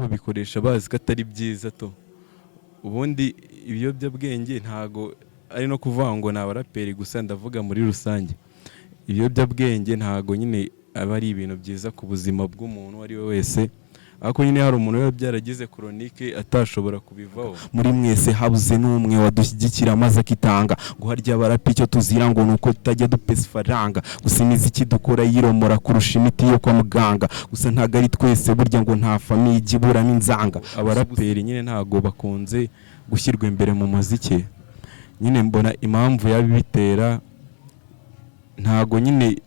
babikoresha bazi ko atari byiza to. Ubundi ibiyobyabwenge ntago ari no kuvuga ngo ni abaraperi gusa, ndavuga muri rusange. Ibiyobyabwenge ntago nyine aba ari ibintu byiza ku buzima bw'umuntu ari we wese, ariko nyine hari umuntu we byaragize chronique atashobora kubivaho. Muri mwese habuze n'umwe wadushyigikira maze akitanga ngo harya barapi icyo tuzira ngo nuko tutajya dupesa ifaranga, gusa imiziki dukora yiromora kurusha imiti yo kwa muganga, gusa ntago ari twese burya ngo nta famiye igiburamo inzanga. Abaraperi nyine ntago bakunze gushyirwa imbere mu muziki, nyine mbona impamvu yabitera ntago nyine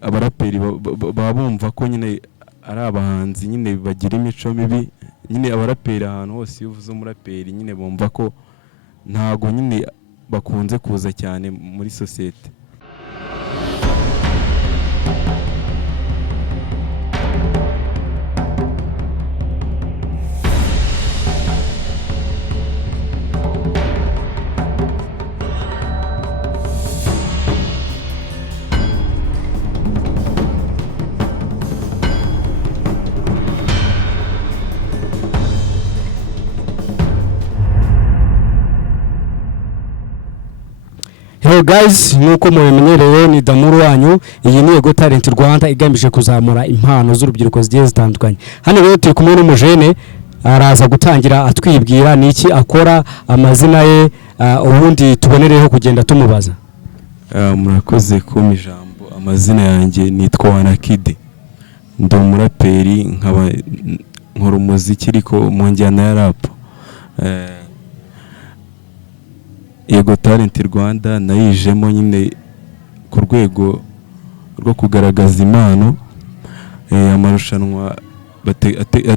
abaraperi baba bumva ko nyine ari abahanzi nyine bagira imico mibi. Nyine abaraperi ahantu hose iyo uvuze umuraperi nyine bumva ko ntago nyine bakunze kuza cyane muri sosiyete. Hello guys, nuko mubimenyereye ni Damuru wanyu. Iyi ni Ego Talent Rwanda igamije kuzamura impano z'urubyiruko zigiye zitandukanye. Hano rero turi kumwe n'umujene araza gutangira atwibwira niki akora, amazina ye, ubundi tubonereho kugenda tumubaza. Murakoze kumpa ijambo. Amazina yanjye nitwa Wanakid, ndi umuraperi, nkora umuziki ariko mu njyana ya rap. Ego Talent Rwanda nayijemo nyine ku rwego rwo kugaragaza impano, amarushanwa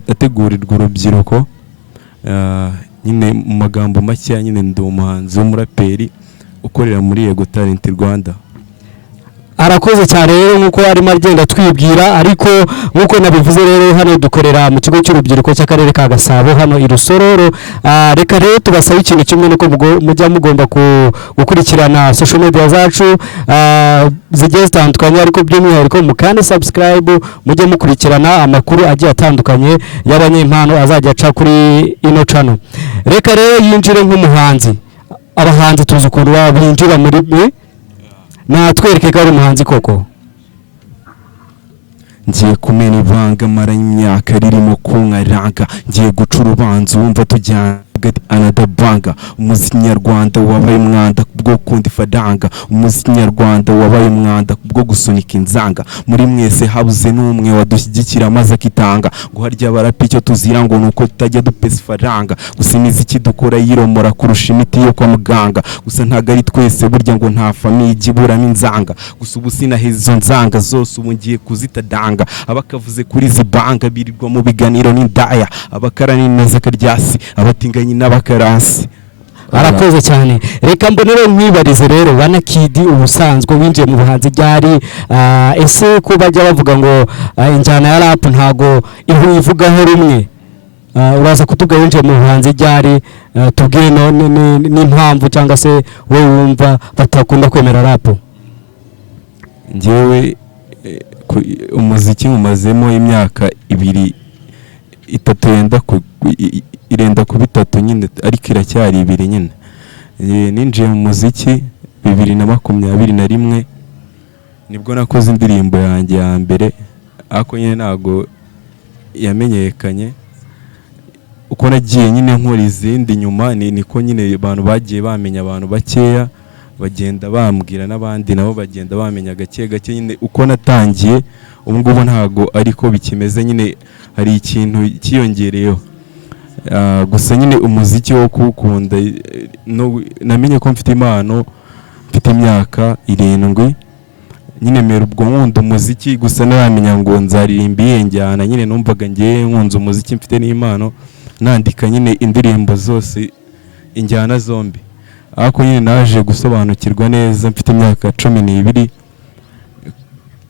ategurirwa urubyiruko. Nyine mu magambo make nyine ndi umuhanzi w'umuraperi ukorera muri Ego Talent Rwanda. Arakoze cyane rero nkuko arimo agenda twibwira, ariko nkuko nabivuze rero hano dukorera mu kigo cy'urubyiruko cy'akarere ka Gasabo hano i Rusororo. Reka rero tubasaba ikintu kimwe nuko mujya mugomba gukurikirana social media zacu zigiye zitandukanye, ariko by'umwihariko mukande subscribe, mujye mukurikirana amakuru agiye atandukanye y'abanyempano azajya aca kuri ino channel. Reka rero yinjire nk'umuhanzi. Abahanzi tuzi ukuntu binjira muri natwereke ko ari umuhanzi koko. Ngiye kumena ivanga maranye imyaka ririmo kunkaranga, ngiye guca urubanza wumva tujyana another banga. Umuziki nyarwanda wabaye umwanda kubwo kundi fadanga, umuziki nyarwanda wabaye umwanda kubwo gusunika inzanga. Muri mwese habuze n'umwe wadushyigikira maze akitanga ngo harya barapi icyo tuzira ngo nuko tutajya dupesa ifaranga, gusa imiziki dukora yiromora kurusha imiti yo kwa muganga, gusa ntago ari twese burya ngo nta famiye igiburamo inzanga, gusa ubu sinaheza izo nzanga zose ubu ngiye kuzitadanga. Abakavuze kuri zibanga birirwa mu biganiro n'indaya, abakarani neza karyasi, abatinganyi n'abakarasi. Arakoze cyane. Reka mbonere mwibarize rero Wanakid, ubusanzwe winjiye mu buhanzi ryari, ese ko bajya bavuga ngo injyana ya rap ntago ivugaho rumwe, uraza kutubwira winjiye mu buhanzi ryari, tubwire n'impamvu cyangwa se wowe wumva batakunda kwemera rap? Njyewe umuziki mumazemo imyaka 2-3 irenda kuba 3 nyine, ariko iracyari 2 nyine. Ninjiye mu muziki 2021 nibwo nakoze indirimbo yanjye ya mbere, ariko nyine ntago yamenyekanye. Uko nagiye nyine nkora izindi nyuma niko nyine abantu bagiye bamenya, abantu bakeya bagenda bambwira n'abandi nabo bagenda bamenya gake gake. Nyine uko natangiye ubu ngubu ntago ariko bikimeze, nyine hari ikintu cyiyongereyeho. Gusa nyine umuziki wo kuwukunda namenye ko mfite impano, mfite imyaka 7 nyine mera ubwo nkunda umuziki, gusa naramenya ngo nzaririmba iyi njyana. Nyine numvaga ngiye nkunze umuziki, mfite n'impano, nandika nyine indirimbo zose injyana zombi. Ariko nyine naje gusobanukirwa neza mfite imyaka 12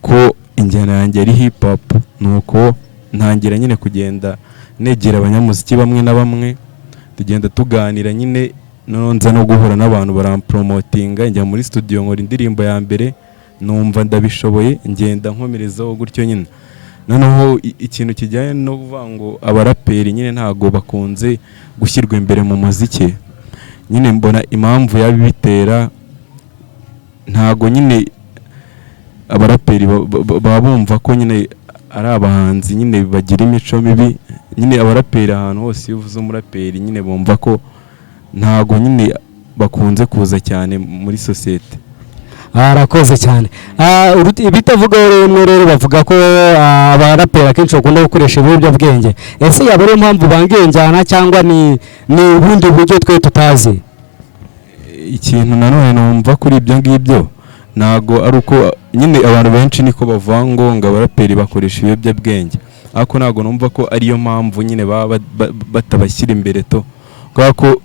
ko injyana yanjye ari hip hop, nuko ntangira nyine kugenda negera abanyamuziki bamwe na bamwe, tugenda tuganira nyine, nonza no guhura n'abantu barampromotinga, njya muri studio nkora indirimbo ya mbere, numva ndabishoboye, ngenda nkomerezaho gutyo nyine. noneho ikintu kijyanye no kuvuga ngo abaraperi nyine ntago bakunze gushyirwa imbere mu muziki, nyine mbona impamvu yabitera ntago nyine abaraperi baba bumva ko nyine ari abahanzi nyine bagira imico mibi. Nyine abaraperi ahantu hose iyo uvuze umuraperi nyine bumva ko ntago nyine bakunze kuza cyane muri sosiyete. Arakoze cyane. Bitavuga rero bavuga ko abaraperi akenshi bakunda gukoresha ibiyobyabwenge. Ese yaba ariyo mpamvu bangenjyana cyangwa ni ubundi buryo twe tutazi? Ikintu nanone numva kuri ibyo ngibyo ntago ari uko nyine abantu benshi niko bavuga ngo abaraperi bakoresha ibiyobyabwenge, ariko ntago numva ko ariyo mpamvu nyine baba batabashyira imbere to, kubera ko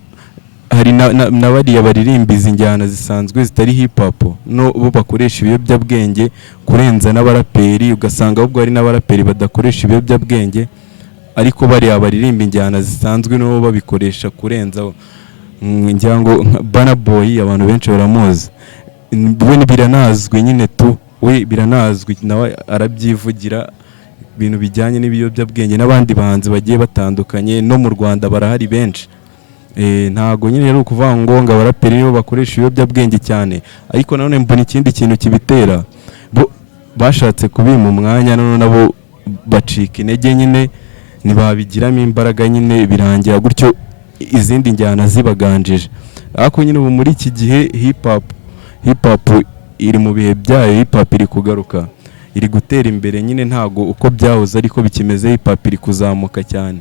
hari na bariya baririmba izi njyana zisanzwe zitari hip hop no bo bakoresha ibiyobyabwenge kurenza n'abaraperi, ugasanga ahubwo hari n'abaraperi badakoresha ibiyobyabwenge ariko bariya baririmba injyana zisanzwe no babikoresha kurenzaho. Ngira ngo Burna Boy abantu benshi baramuzi, we biranazwi nyine tu, we biranazwi nawe arabyivugira ibintu bijyanye n'ibiyobyabwenge, n'abandi bahanzi bagiye batandukanye no mu Rwanda barahari benshi. Ntago nyine rero kuvuga ngo abaraperi nibo bakoresha ibiyobyabwenge cyane, ariko nanone mbona ikindi kintu kibitera bashatse kubima umwanya none nabo bacika intege nyine ntibabigiramo imbaraga nyine birangira gutyo izindi njyana zibaganjije. Ariko nyine ubu muri iki gihe hip hop iri mu bihe byayo, hip hop iri kugaruka, iri gutera imbere nyine ntago uko byahoze ariko bikimeze, hip hop iri kuzamuka cyane.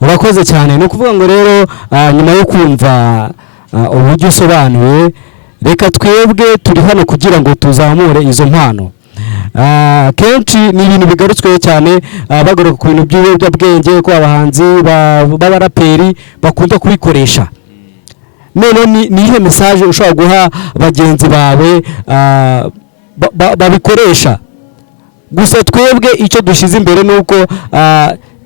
Urakoze cyane. Ni ukuvuga ngo rero nyuma yo kumva uburyo usobanuye, reka twebwe turi hano kugira ngo tuzamure izo mpano. Kenshi ni ibintu bigarutsweho cyane, bagaruka ku bintu by'ibiyobyabwenge ko abahanzi b'abaraperi bakunda kubikoresha. None ni ihe message ushobora guha bagenzi bawe babikoresha? Gusa twebwe icyo dushize imbere nuko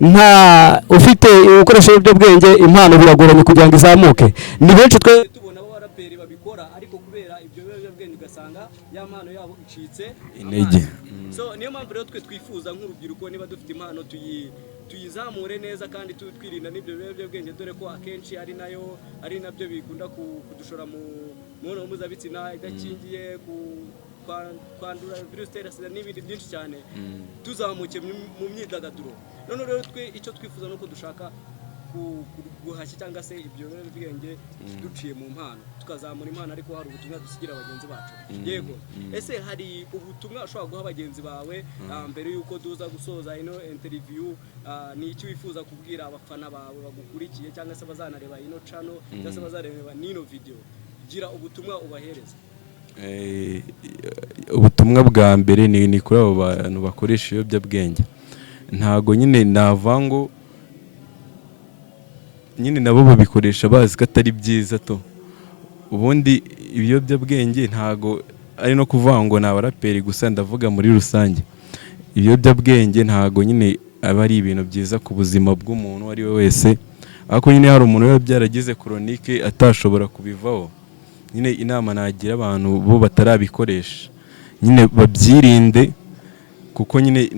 nta ufite ukoresha ibiyobyabwenge impano biragoranye kugira ngo izamuke. Ni benshi twe tubona abaraperi babikora ariko kubera ibyo biyobyabwenge ugasanga ya mpano yabo icitse intege. So niyo mpamvu rero twe twifuza nk'urubyiruko niba dufite impano tuyizamure neza kandi twirinda n'ibyo biyobyabwenge, dore ko akenshi ari nabyo bikunda kudushora mu mibonano mpuzabitsina idakingiye, kwandura virusi itera sida n'ibindi byinshi cyane. Tuzamuke mu myidagaduro. None rero twe icyo twifuza nuko dushaka guhashya cyangwa se ibyo biyobyabwenge duciye mu mpano, tukazamura impano ariko hari ubutumwa dusigira bagenzi bacu. Yego, ese hari ubutumwa ushobora guha bagenzi bawe mbere yuko duza gusoza ino interview? Ni iki wifuza kubwira abafana bawe bagukurikiye cyangwa se bazanareba ino channel cyangwa se bazareba n'ino video? Gira ubutumwa ubahereza. Ubutumwa bwa mbere ni kuri abo bantu bakoresha ibiyobyabwenge, ntago nyine navango nyine nabo babikoresha bazi ko atari byiza to. Ubundi ibiyobyabwenge ntago ari no kuvuga ngo n'abaraperi gusa, ndavuga muri rusange. Ibiyobyabwenge ntago nyine aba ari ibintu byiza ku buzima bw'umuntu ari we wese, ariko nyine hari umuntu we byaragize chronique atashobora kubivaho. Nyine inama nagira abantu bo batarabikoresha nyine babyirinde, kuko nyine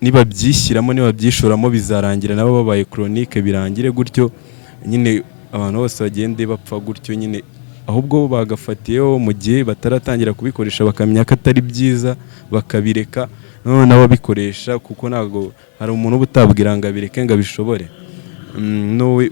nibabyishyiramo nibabyishoramo bizarangira nabo babaye chronique, birangire gutyo nyine abantu bose bagende bapfa gutyo nyine. Ahubwo bagafatiyeho mu gihe bataratangira kubikoresha bakamenya ko atari byiza bakabireka, none nabo bikoresha, kuko ntago hari umuntu ubutabwira ngo abireke ngo abishobore.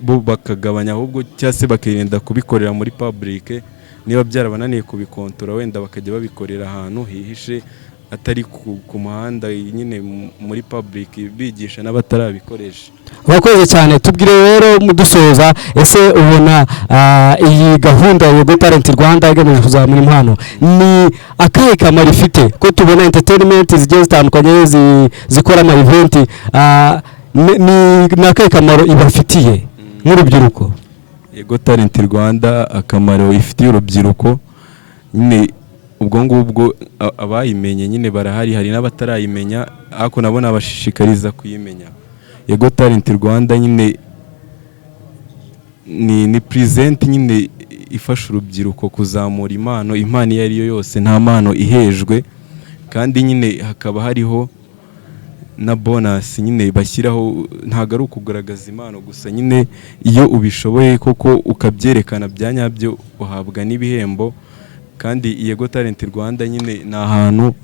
Bo bakagabanya ahubwo cyangwa se bakirinda kubikorera muri public, niba byarabananiye kubikontora wenda bakajya babikorera ahantu hihishe atari ku muhanda nyine muri public, bigisha n'abatarabikoresha. Urakoze cyane. Tubwire rero mudusoza, ese ubona iyi gahunda ya Go Talent Rwanda igamije kuzamura impano ni akahe kamaro ifite? Ko tubona entertainment zigiye zitandukanye zikora ama event, ni akahe kamaro ibafitiye nk'urubyiruko? Go Talent Rwanda akamaro ifitiye urubyiruko nyine ubwo ngubwo abayimenye nyine barahari, hari n'abatarayimenya ariko nabona abashishikariza kuyimenya. Go Talent Rwanda nyine ni present nyine ifasha urubyiruko kuzamura impano iyo ari yo yose, nta mpano ihejwe kandi nyine hakaba hariho na bonus nyine bashyiraho, ntago ari ukugaragaza impano gusa, nyine iyo ubishoboye koko ukabyerekana bya nyabyo uhabwa n'ibihembo. Kandi Yego Talent Rwanda nyine ni ahantu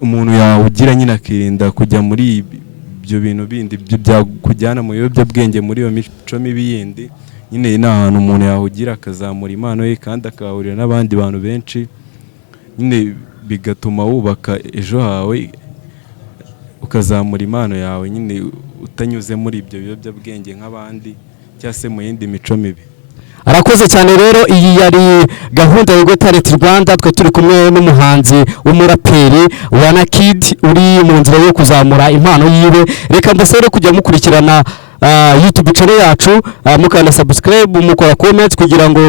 umuntu yawugira nyine akirinda kujya muri ibyo bintu bindi byakujyana mu biyobyabwenge, muri iyo mico mibi yindi. Nyine ni ahantu umuntu yahugira akazamura impano ye kandi akahahurira n'abandi bantu benshi, nyine bigatuma wubaka ejo hawe, ukazamura impano yawe nyine utanyuze muri ibyo biyobyabwenge nk'abandi cyangwa se mu yindi mico mibi. Arakoze cyane rero, iyi yari gahunda ya Yego Talent Rwanda, twe turi kumwe n'umuhanzi w'umuraperi Wana Kid uri mu nzira yo kuzamura impano yiwe. Reka mbasere kujya mukurikirana YouTube channel yacu, mukanda subscribe, mukora comment kugira ngo